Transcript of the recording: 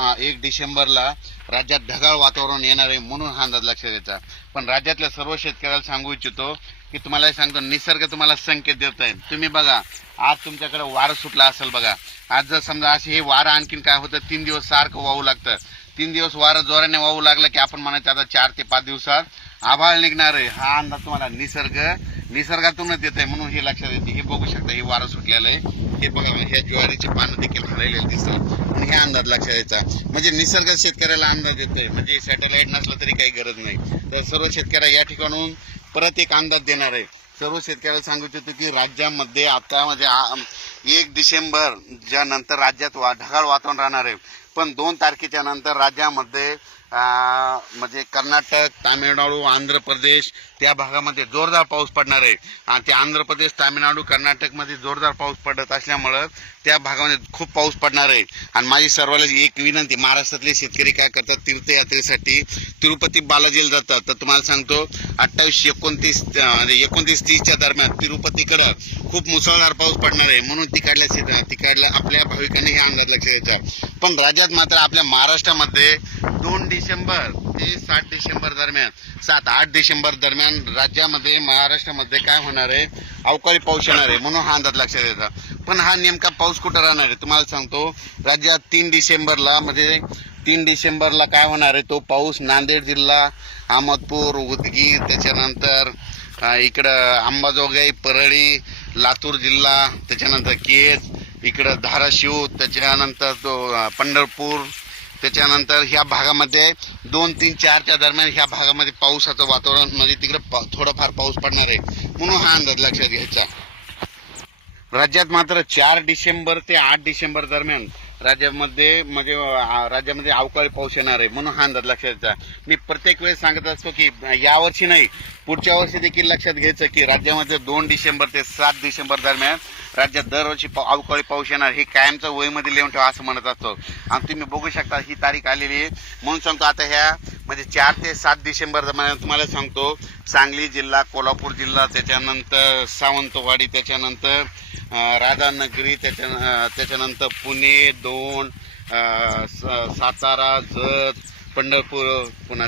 एक डिसेंबरला राज्यात ढगाळ वातावरण येणार आहे म्हणून हा अंदाज लक्षात द्यायचा पण राज्यातल्या सर्व शेतकऱ्याला सांगू इच्छितो की तुम्हाला हे सांगतो निसर्ग तुम्हाला संकेत देत आहे. तुम्ही बघा आज तुमच्याकडे वारं सुटला असेल बघा. आज जर समजा असे हे वारं आणखीन काय होतं तीन दिवस सारखं वाहू लागतं. तीन दिवस वारं जोराने वाहू लागलं की आपण म्हणायचं आता चार ते पाच दिवसात आभाळ निघणार आहे. हा अंदाज तुम्हाला निसर्ग निसर्गातूनच येत आहे म्हणून हे लक्षात येते. हे बघू शकता हे वारं सुटलेलं आहे. हे बघा ह्या ज्वारीची पानं देखील हरलेले दिसतात. हे अंदाज लक्षात यायचा म्हणजे निसर्ग शेतकऱ्याला अंदाज येतोय. म्हणजे सॅटेलाईट नसलं तरी काही गरज नाही. तर सर्व शेतकऱ्या या ठिकाणून परत एक अंदाज देणार आहे. सर्व शेतकऱ्याला सांगू इच्छितो की राज्यामध्ये आता म्हणजे एक डिसेंबर ज्यानंतर राज्यात वा- ढगाळ वातावरण राहणार आहे. पण दोन तारखेच्या नंतर राज्यामध्ये म्हणजे कर्नाटक तामिळनाडू आंध्र प्रदेश त्या भागामध्ये जोरदार पाऊस पडणार आहे. आणि ते आंध्र प्रदेश तामिळनाडू कर्नाटकमध्ये जोरदार पाऊस पडत असल्यामुळं त्या भागामध्ये खूप पाऊस पडणार आहे. आणि माझी सर्वांना एक विनंती महाराष्ट्रातले शेतकरी काय करतात तीर्थयात्रेसाठी तिरुपती बालाजीला जातात. तर तुम्हाला सांगतो अठ्ठावीस एकोणतीस म्हणजे एकोणतीस तीसच्या दरम्यान तिरुपतीकडं खूप मुसळधार पाऊस पडणार आहे. म्हणून तिकडल्या तिकडल्या आपल्या भाविकांनी हे अंदाज लक्षात द्यायचा पण राज्यात मात्र आपल्या महाराष्ट्रामध्ये दोन डिसेंबर ते सात डिसेंबर दरम्यान सात आठ डिसेंबर दरम्यान राज्यामध्ये महाराष्ट्रामध्ये काय होणार आहे? अवकाळी पाऊस येणार आहे म्हणून हा अंदाज लक्षात येतात पण हा नेमका पाऊस कुठं राहणार आहे? तुम्हाला सांगतो राज्यात तीन डिसेंबरला म्हणजे तीन डिसेंबरला काय होणार आहे? तो पाऊस नांदेड जिल्हा अहमदपूर उदगीर त्याच्यानंतर इकडं अंबाजोगाई परळी लातूर जिल्हा त्याच्यानंतर केज इकडं धाराशिव त्याच्यानंतर तो पंढरपूर त्याच्यानंतर ह्या भागामध्ये दोन तीन चारच्या दरम्यान ह्या भागामध्ये पावसाचं वातावरण म्हणजे तिकडे पा- थोडाफार पाऊस पडणार आहे. म्हणून हा अंदाज लक्षात घ्यायचा. राज्यात मात्र चार डिसेंबर ते आठ डिसेंबर दरम्यान राज्यामध्ये म्हणजे राज्यामध्ये अवकाळी पाऊस येणार आहे. म्हणून हा अंदाज लक्षात घ्यायचा. मी प्रत्येक वेळेस सांगत असतो की यावर्षी नाही पुढच्या वर्षी देखील लक्षात घ्यायचं की राज्यामध्ये दोन डिसेंबर ते सात डिसेंबर दरम्यान राज्यात दरवर्षी पा- अवकाळी पाऊस येणार. हे कायमचं वयमध्ये लिहून ठेवा असं म्हणत असतो. आणि तुम्ही बघू शकता ही तारीख आलेली आहे. म्हणून सांगतो आता ह्या म्हणजे चार ते सात डिसेंबर दरम्यान तुम्हाला सांगतो सांगली जिल्हा कोल्हापूर जिल्हा त्याच्यानंतर सावंतवाडी त्याच्यानंतर राधानगरी त्याच्या त्याच्यानंतर पुणे दोन स- सातारा जत पंढरपूर पुन्हा